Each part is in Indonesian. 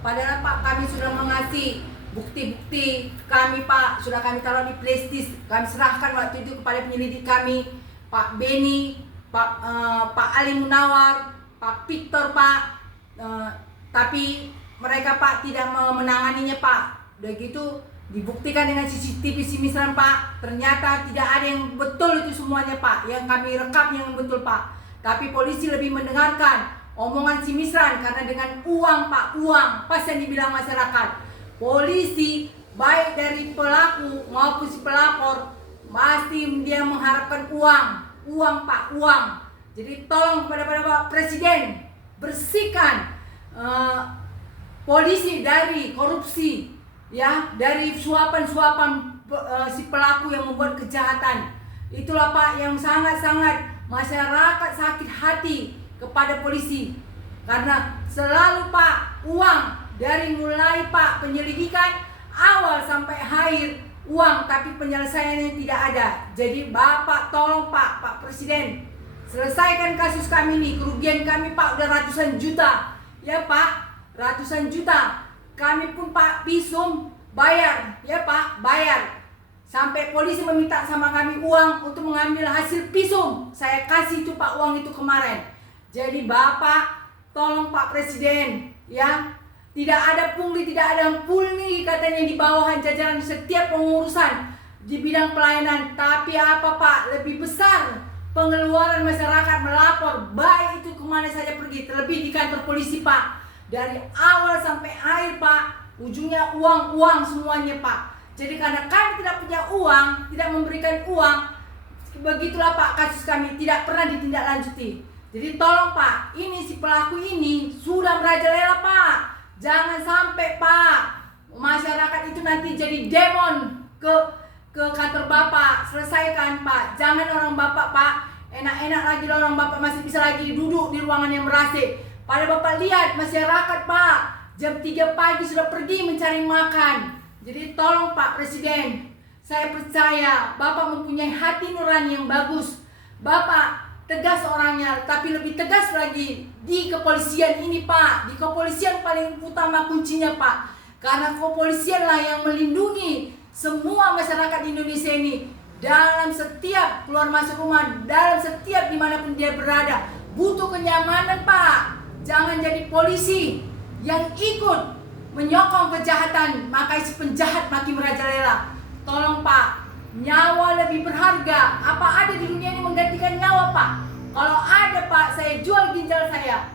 Padahal Pak, kami sudah mengasih bukti-bukti kami Pak, sudah kami taruh di flash kami serahkan waktu itu kepada penyelidik kami, Pak Beni, Pak Ali Munawar, Pak Victor Pak. Tapi mereka Pak tidak menanganinya Pak. Udah gitu dibuktikan dengan CCTV Simisran Pak, ternyata tidak ada yang betul itu semuanya Pak, yang kami rekam yang betul Pak. Tapi polisi lebih mendengarkan omongan Simisran karena dengan uang Pak, uang pas yang dibilang masyarakat. Polisi baik dari pelaku maupun si pelapor pasti dia mengharapkan uang Pak, uang. Jadi tolong kepada Bapak Presiden bersihkan polisi dari korupsi, ya, dari suapan-suapan si pelaku yang membuat kejahatan. Itulah Pak yang sangat-sangat masyarakat sakit hati kepada polisi, karena selalu Pak uang dari mulai Pak penyelidikan awal sampai akhir uang, tapi penyelesaiannya tidak ada. Jadi Bapak tolong Pak Presiden selesaikan kasus kami ini. Kerugian kami Pak udah ratusan juta, ya Pak, ratusan juta. Kami pun Pak visum bayar, ya Pak, bayar. Sampai polisi meminta sama kami uang untuk mengambil hasil visum. Saya kasih itu Pak uang itu kemarin. Jadi Bapak tolong Pak Presiden, ya, tidak ada pungli, tidak ada pungli katanya di bawahan jajaran setiap pengurusan di bidang pelayanan. Tapi apa Pak, lebih besar pengeluaran masyarakat melapor baik itu kemana saja pergi, terlebih di kantor polisi Pak. Dari awal sampai akhir Pak, ujungnya uang semuanya Pak. Jadi karena kami tidak punya uang, tidak memberikan uang, begitulah Pak kasus kami tidak pernah ditindaklanjuti. Jadi tolong Pak, ini si pelaku ini sudah merajalela Pak. Jangan sampai Pak masyarakat itu nanti jadi demon ke kantor Bapak. Selesaikan Pak. Jangan orang Bapak Pak enak-enak lagi, orang Bapak masih bisa lagi duduk di ruangan yang ber-AC. Pada Bapak lihat masyarakat Pak jam 3 pagi sudah pergi mencari makan. Jadi tolong Pak Presiden, saya percaya Bapak mempunyai hati nurani yang bagus. Bapak tegas orangnya, tapi lebih tegas lagi di kepolisian ini Pak. Di kepolisian paling utama kuncinya Pak, karena kepolisianlah yang melindungi semua masyarakat Indonesia ini dalam setiap keluar masuk rumah, dalam setiap dimanapun dia berada. Butuh kenyamanan Pak. Jangan jadi polisi yang ikut menyokong kejahatan, maka si penjahat makin merajalela. Tolong Pak, nyawa lebih berharga. Apa ada di dunia ini menggantikan nyawa Pak? Kalau ada Pak, saya jual ginjal saya.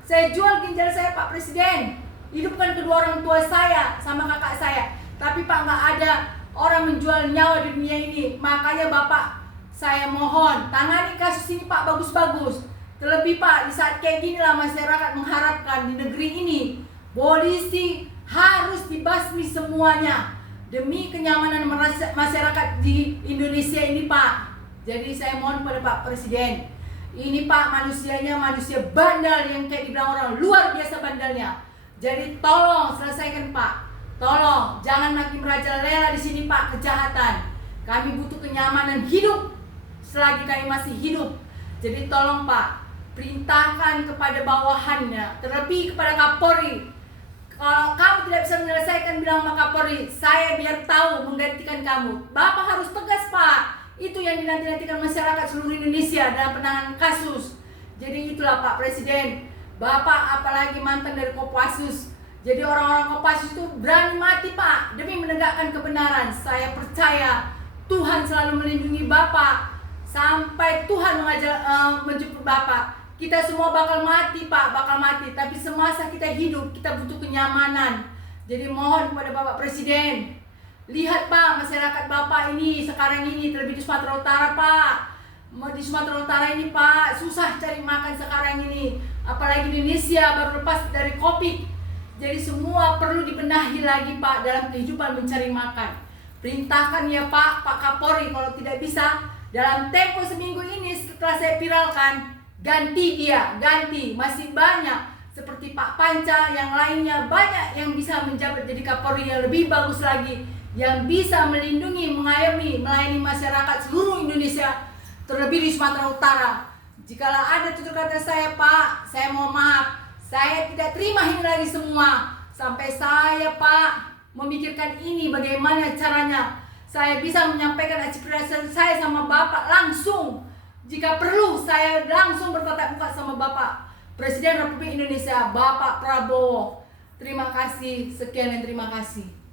Saya jual ginjal saya Pak Presiden. Hidupkan kedua orang tua saya sama kakak saya. Tapi Pak, nggak ada orang menjual nyawa di dunia ini. Makanya Bapak, saya mohon tangani kasus ini Pak bagus-bagus. Terlebih Pak, di saat kayak gini lah masyarakat mengharapkan di negeri ini polisi harus dibasmi semuanya demi kenyamanan masyarakat di Indonesia ini Pak. Jadi saya mohon pada Pak Presiden, ini Pak manusianya manusia bandel yang kayak dibilang orang luar biasa bandelnya. Jadi tolong selesaikan Pak, tolong jangan makin merajalela di sini Pak kejahatan. Kami butuh kenyamanan hidup selagi kami masih hidup. Jadi tolong Pak, perintahkan kepada bawahannya, terlebih kepada Kapolri. Kalau kamu tidak bisa menyelesaikan, bilang sama Kapolri, saya biar tahu menggantikan kamu. Bapak harus tegas Pak. Itu yang dinanti-nantikan masyarakat seluruh Indonesia dalam penanganan kasus. Jadi itulah Pak Presiden. Bapak apalagi mantan dari Kopassus. Jadi orang-orang Kopassus itu berani mati Pak demi menegakkan kebenaran. Saya percaya Tuhan selalu melindungi Bapak sampai Tuhan menjemput Bapak. Kita semua bakal mati Pak, bakal mati. Tapi semasa kita hidup, kita butuh kenyamanan. Jadi mohon kepada Bapak Presiden, lihat Pak, masyarakat Bapak ini sekarang ini, terlebih di Sumatera Utara Pak. Di Sumatera Utara ini Pak, susah cari makan sekarang ini. Apalagi di Indonesia baru lepas dari Covid. Jadi semua perlu dibenahi lagi Pak dalam kehidupan mencari makan. Perintahkan ya Pak Kapolri, kalau tidak bisa dalam tempo seminggu ini setelah saya viralkan, ganti dia, ganti. Masih banyak seperti Pak Panca, yang lainnya banyak yang bisa menjabat jadi Kapolri yang lebih bagus lagi, yang bisa melindungi, mengayomi, melayani masyarakat seluruh Indonesia, terlebih di Sumatera Utara. Jikalau ada tutur kata saya Pak, saya mohon maaf. Saya tidak terima ini lagi semua. Sampai saya Pak memikirkan ini bagaimana caranya saya bisa menyampaikan aspirasi saya sama Bapak langsung. Jika perlu saya langsung bertatap muka sama Bapak Presiden Republik Indonesia, Bapak Prabowo. Terima kasih, sekian dan terima kasih.